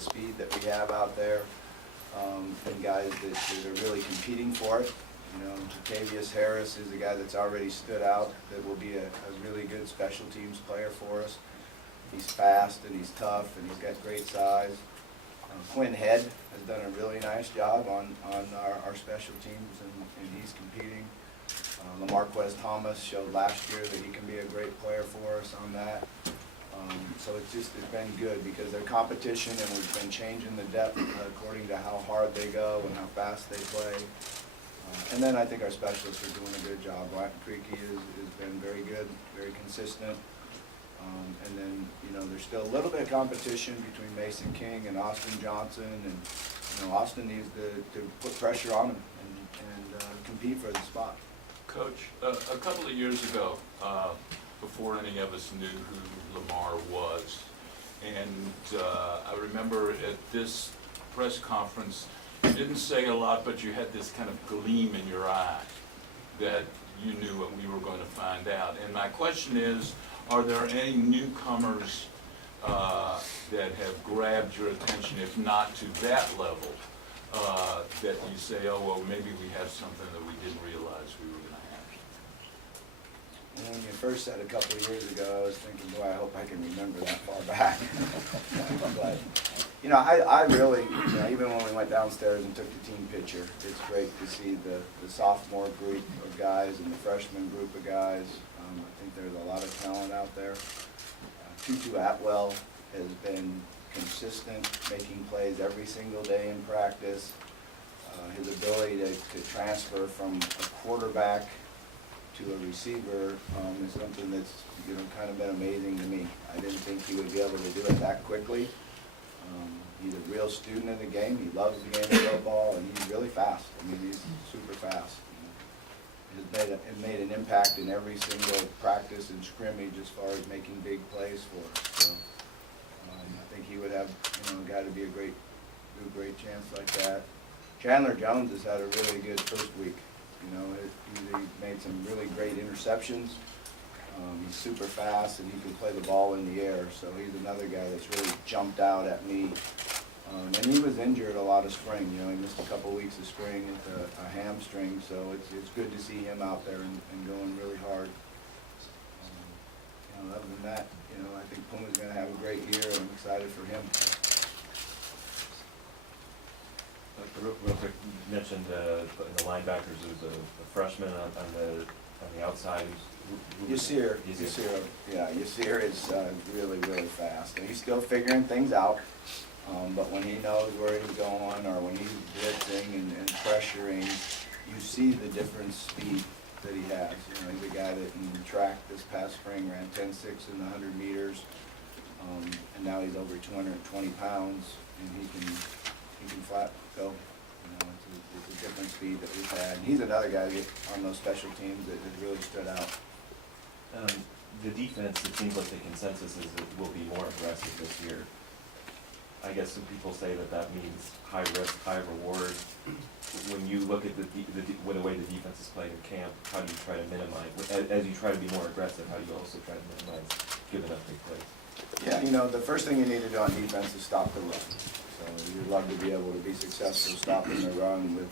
speed that we have out there, and guys that are really competing for it. You know, Jatavius Harris is a guy that's already stood out that will be a really good special teams player for us. He's fast and he's tough and he's got great size. Quinn Head has done a really nice job on our special teams, and he's competing. LaMarquez Thomas showed last year that he can be a great player for us on that. So it's been good because they're competition, and we've been changing the depth according to how hard they go and how fast they play. And then I think our specialists are doing a good job. Latin Creeky has been very good, very consistent. And then, you know, there's still a little bit of competition between Mason King and Austin Johnson, and, you know, Austin needs to put pressure on him and compete for the spot. Coach, a couple of years ago, before any of us knew who Lamar was, and I remember at this press conference, you didn't say a lot, but you had this kind of gleam in your eye that you knew what we were going to find out. And my question is, are there any newcomers that have grabbed your attention, if not to that level, that you say, oh, well, maybe we have something that we didn't realize we were going to have? When you first said a couple of years ago, I was thinking, boy, I hope I can remember that far back. But, you know, I really, you know, even when we went downstairs and took the team picture, it's great to see the sophomore group of guys and the freshman group of guys. I think there's a lot of talent out there. Tutu Atwell has been consistent, making plays every single day in practice. His ability to transfer from a quarterback to a receiver is something that's, you know, kind of been amazing to me. I didn't think he would be able to do it that quickly. He's a real student of the game. He loves the game of football, and he's really fast. I mean, he's super fast. Has made an impact in every single practice and scrimmage as far as making big plays for us. So I think he would have, you know, got to be a great chance like that. Chandler Jones has had a really good first week. You know, he made some really great interceptions. He's super fast, and he can play the ball in the air. So he's another guy that's really jumped out at me. And he was injured a lot of spring. You know, he missed a couple weeks of spring with a hamstring. So it's good to see him out there and going really hard. You know, other than that, you know, I think Puma's going to have a great year, and I'm excited for him. Real quick, you mentioned in the linebackers, there's a freshman on the outside. Yasir, yeah, Yasir is really, really fast. And he's still figuring things out. But when he knows where he's going, or when he's blitzing and pressuring, you see the different speed that he has. You know, he's a guy that in track this past spring ran 10.6 in the 100 meters, and now he's over 220 pounds, and he can flat go. You know, it's a different speed that we've had. And he's another guy that on those special teams that has really stood out. The defense, it seems like the consensus is it will be more aggressive this year. I guess some people say that means high risk, high reward. When you look at the way the defense is played in camp, how do you try to minimize, as you try to be more aggressive, how do you also try to minimize giving up big plays? Yeah, you know, the first thing you need to do on defense is stop the run. So you'd love to be able to be successful stopping the run with,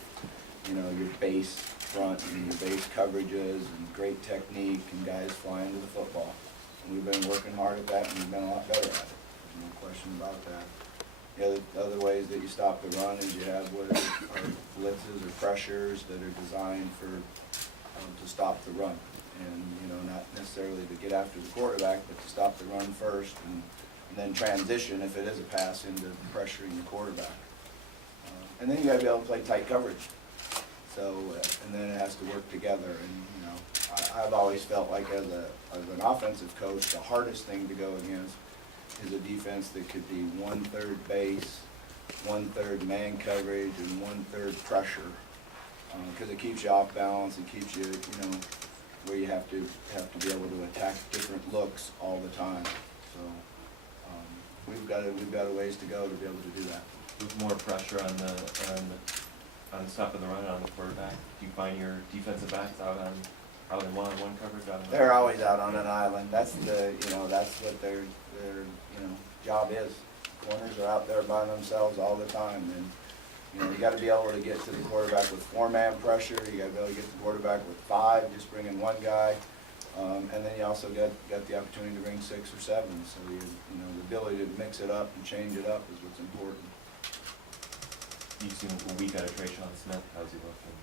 you know, your base front and your base coverages and great technique and guys flying to the football. And we've been working hard at that, and we've been a lot better at it. There's no question about that. The other ways that you stop the run is you have what are blitzes or pressures that are designed for to stop the run, and you know, not necessarily to get after the quarterback, but to stop the run first, and then transition if it is a pass into pressuring the quarterback. And then you got to be able to play tight coverage. So and then it has to work together. And you know, I've always felt like as an offensive coach, the hardest thing to go against is a defense that could be 1/3 base, 1/3 man coverage, and 1/3 pressure, because it keeps you off balance. It keeps you, you know, where you have to be able to attack different looks all the time. So we've got a ways to go to be able to do that. With more pressure on stopping the run on the quarterback, do you find your defensive backs out in one-on-one coverage? They're always out on an island. That's what their job is. Corners are out there by themselves all the time, and, you know, you gotta be able to get to the quarterback with four-man pressure, you gotta be able to get to the quarterback with five, just bringing one guy. And then you also got the opportunity to bring 6 or 7, so you know, the ability to mix it up and change it up is what's important. You've seen a week out of Trayshawn Smith, how's he looking?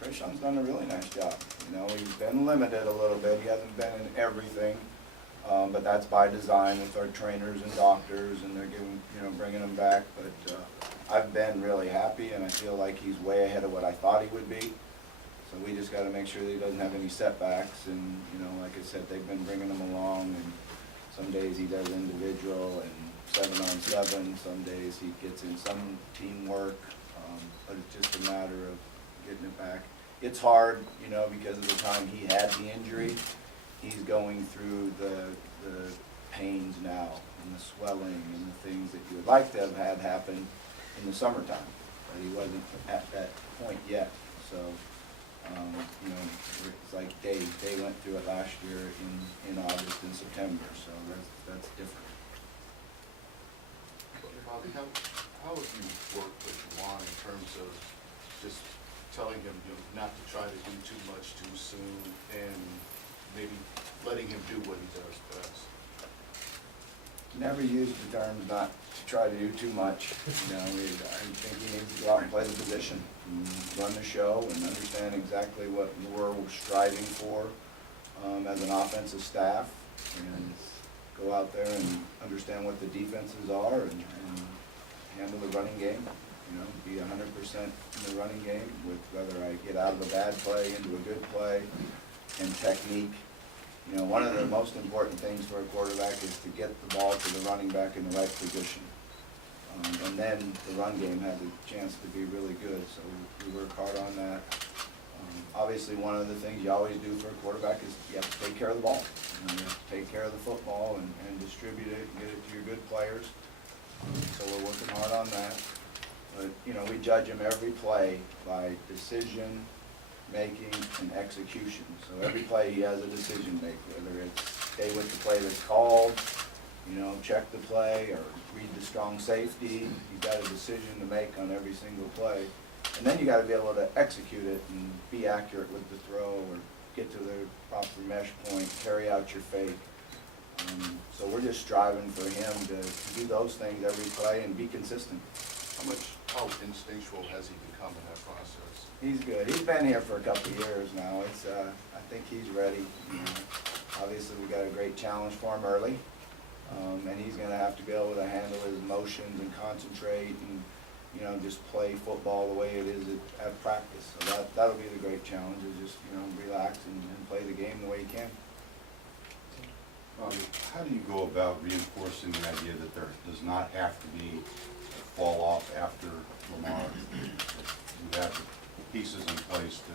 Trayshawn's done a really nice job. You know, he's been limited a little bit. He hasn't been in everything, but that's by design with our trainers and doctors, and they're bringing him back. But I've been really happy, and I feel like he's way ahead of what I thought he would be. So we just got to make sure that he doesn't have any setbacks. And you know, like I said, they've been bringing him along, and some days he does individual and 7-on-7. Some days he gets in some teamwork, but it's just a matter of getting it back. It's hard, you know, because of the time he had the injury. He's going through the pains now and the swelling and the things that you would like to have had happen in the summertime, but he wasn't at that point yet. So, you know, it's like Dave went through it last year in August and September, so that's different. Bobby, how have you worked with Juwan in terms of just telling him, you know, not to try to do too much too soon, and maybe letting him do what he does best? Never used the terms not to try to do too much. You know, I think he needs to go out and play the position, and run the show, and understand exactly what we're striving for as an offensive staff, and go out there and understand what the defenses are, and handle the running game. You know, be 100% in the running game, with whether I get out of a bad play into a good play, and technique. You know, one of the most important things for a quarterback is to get the ball to the running back in the right position. And then the run game has a chance to be really good, so we work hard on that. Obviously, one of the things you always do for a quarterback is you have to take care of the ball. You know, you have to take care of the football and distribute it and get it to your good players. So we're working hard on that. But, you know, we judge him every play by decision making and execution. So every play he has a decision make, whether it's stay with the play that's called, you know, check the play, or read the strong safety. You've got a decision to make on every single play. And then you got to be able to execute it and be accurate with the throw, or get to the proper mesh point, carry out your fake. So we're just striving for him to do those things every play and be consistent. How instinctual has he become in that process? He's good. He's been here for a couple of years now. It's I think he's ready. You know, obviously, we got a great challenge for him early, and he's going to have to be able to handle his emotions and concentrate, and you know, just play football the way it is at practice. So that'll be the great challenge, is just, you know, relax and play the game the way he can. How do you go about reinforcing the idea that there does not have to be a fall off after Lamar? You have the pieces in place to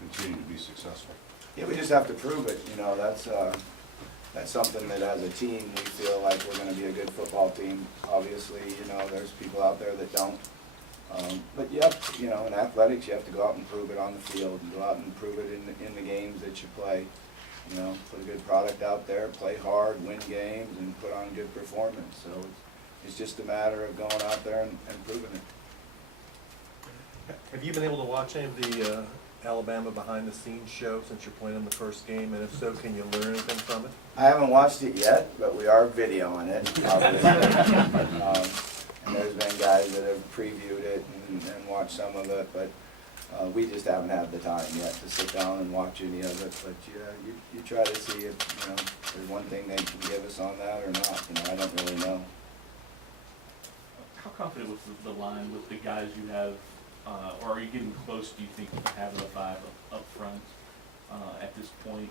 continue to be successful. Yeah, we just have to prove it. You know, that's something that as a team we feel like we're going to be a good football team. Obviously, you know, there's people out there that don't. But you have to, you know, in athletics, you have to go out and prove it on the field, and go out and prove it in the games that you play. You know, put a good product out there, play hard, win games, and put on good performance. So it's just a matter of going out there and proving it. Have you been able to watch any of the Alabama behind-the-scenes show since you're playing in the first game? And if so, can you learn anything from it? I haven't watched it yet, but we are videoing it, obviously. And there's been guys that have previewed it and watched some of it, but we just haven't had the time yet to sit down and watch any of it. But yeah, you try to see if, you know, there's one thing they can give us on that or not. You know, I don't really know. How confident with the line, with the guys you have, or are you getting close, do you think, to having a 5 up front at this point?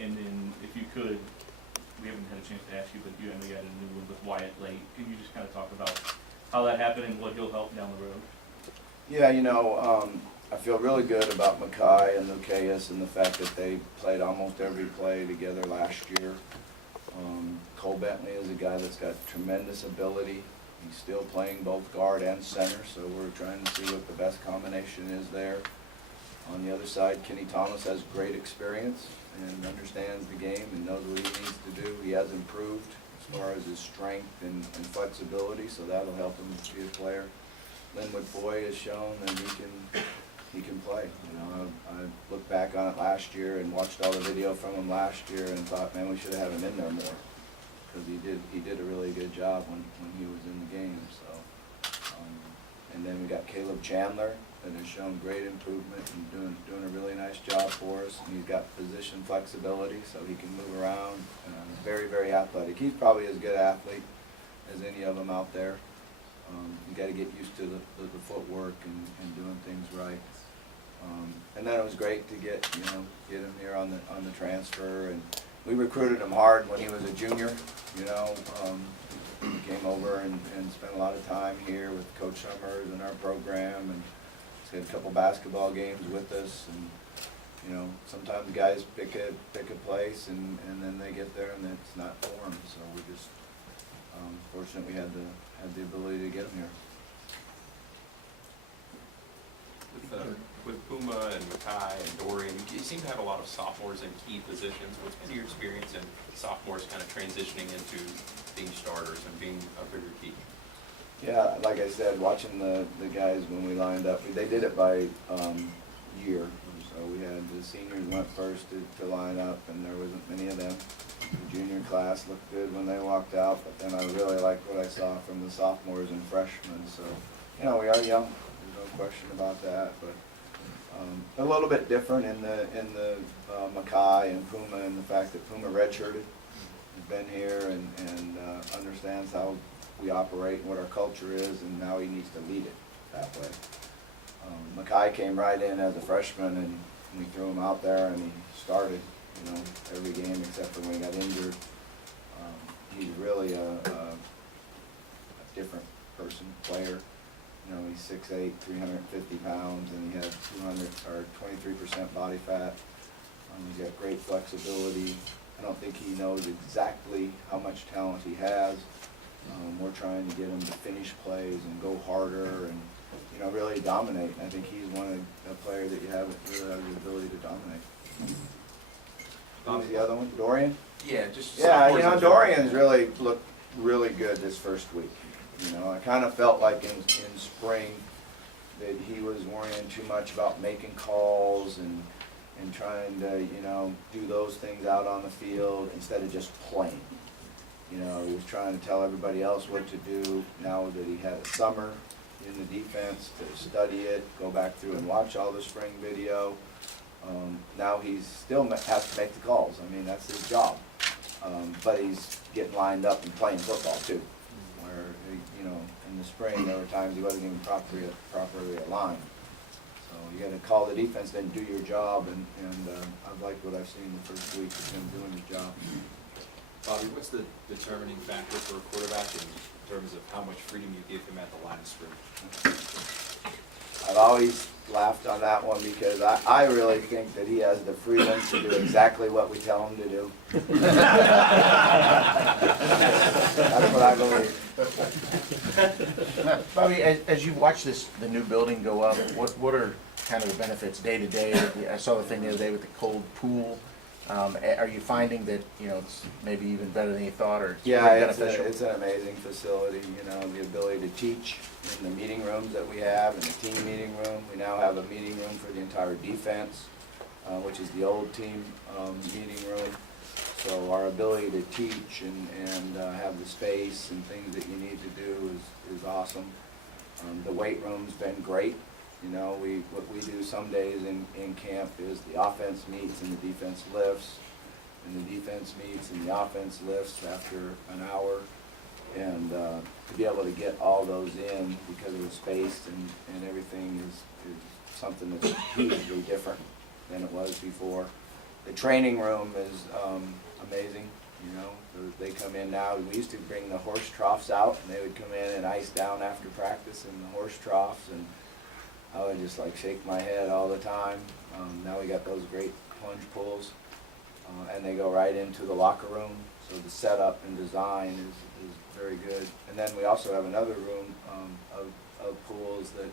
And then, if you could, we haven't had a chance to ask you, but you had a new one with Wyatt late. Can you just kind of talk about how that happened and what he'll help down the road? Yeah, you know, I feel really good about Mackay and Lucas and the fact that they played almost every play together last year. Cole Bentley is a guy that's got tremendous ability. He's still playing both guard and center, so we're trying to see what the best combination is there. On the other side, Kenny Thomas has great experience and understands the game and knows what he needs to do. He has improved as far as his strength and flexibility, so that'll help him be a player. Linwood Foy has shown that he can play. You know, I looked back on it last year and watched all the video from him last year and thought, man, we should have him in there more, because he did a really good job when he was in the game. So, and then we got Caleb Chandler that has shown great improvement and doing a really nice job for us. And he's got position flexibility, so he can move around. Very, very athletic. He's probably as good an athlete as any of them out there. You got to get used to the footwork and doing things right. And then it was great to get him here on the transfer, and we recruited him hard when he was a junior. You know, he came over and spent a lot of time here with Coach Summers and our program, and he's had a couple basketball games with us. And you know, sometimes guys pick a place and then they get there and it's not for them. So we're just fortunate we had the ability to get him here. With Puma and Mackay and Dorian, you seem to have a lot of sophomores in key positions. What's been your experience in sophomores kind of transitioning into being starters and being a bigger key? Yeah, like I said, watching the guys when we lined up, they did it by year. So we had the seniors went first to line up, and there wasn't many of them. The junior class looked good when they walked out, but then I really liked what I saw from the sophomores and freshmen. So, you know, we are young. There's no question about that, but a little bit different in the Mackay and Puma, and the fact that Puma redshirted, has been here and understands how we operate and what our culture is, and now he needs to lead it that way. Mackay came right in as a freshman, and we threw him out there, and he started, you know, every game except for when he got injured. He's really a different person, player. You know, he's 6'8", 350 pounds, and he has 23% body fat. He's got great flexibility. I don't think he knows exactly how much talent he has. We're trying to get him to finish plays and go harder and, you know, really dominate. I think he's a player that really has the ability to dominate. Who was the other one? Dorian? Yeah, just Yeah, you sophomores know, in general. Dorian's really looked really good this first week. You know, I kind of felt like in spring that he was worrying too much about making calls and trying to, you know, do those things out on the field instead of just playing. You know, he was trying to tell everybody else what to do. Now that he had a summer in the defense to study it, go back through and watch all the spring video. Now he's still has to make the calls. I mean, that's his job. But he's getting lined up and playing football too. Where, you know, in the spring there were times he wasn't even properly aligned. So you got to call the defense, then do your job, and I've liked what I've seen the first week of him doing his job. Bobby, what's the determining factor for a quarterback in terms of how much freedom you give him at the line of scrimmage? I've always laughed on that one because I really think that he has the freedom to do exactly what we tell him to do. That's what I believe. Bobby, as you watch the new building go up, what are kind of the benefits day to day? I saw the thing the other day with the cold pool. Are you finding that, you know, it's maybe even better than you thought, or it's Yeah, pretty beneficial? it's an amazing facility, you know, the ability to teach in the meeting rooms that we have, in the team meeting room. We now have a meeting room for the entire defense, which is the old team meeting room. So our ability to teach and have the space and things that you need to do is awesome. The weight room's been great. You know, what we do some days in camp is the offense meets and the defense lifts, and the defense meets and the offense lifts after an hour. And to be able to get all those in because of the space and everything is something that's hugely different than it was before. The training room is amazing. You know, they come in now. We used to bring the horse troughs out, and they would come in and ice down after practice in the horse troughs, and I would just like shake my head all the time. Now we got those great plunge pools, and they go right into the locker room. So the setup and design is very good. And then we also have another room of pools that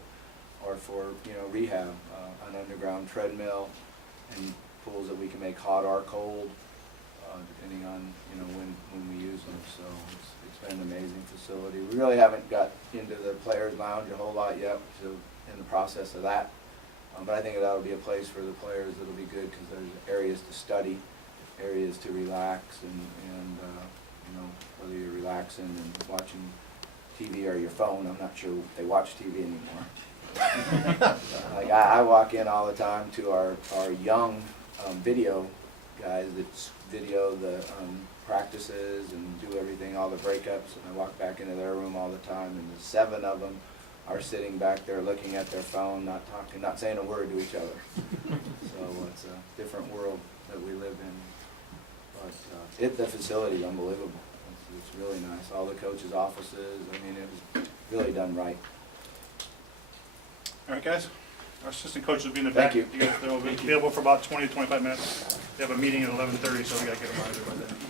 are for, you know, rehab, an underground treadmill, and pools that we can make hot or cold. depending on, you know, when we use them. So it's been an amazing facility. We really haven't got into the players' lounge a whole lot yet, so in the process of that. But I think that'll be a place for the players that'll be good, because there's areas to study, areas to relax, and you know, whether you're relaxing and watching TV or your phone. I'm not sure they watch TV anymore. Like I walk in all the time to our young video guys that video the practices and do everything, all the breakups, and I walk back into their room all the time, and the 7 of them are sitting back there looking at their phone, not talking, not saying a word to each other. So it's a different world that we live in. But the facility is unbelievable. It's really nice. All the coaches' offices, I mean, it was really done right. All right, guys. Our assistant coach will be in the Thank back. you. You guys will be available for about 20 to 25 minutes. They have a meeting at 11:30, so we got to get them out of there by then.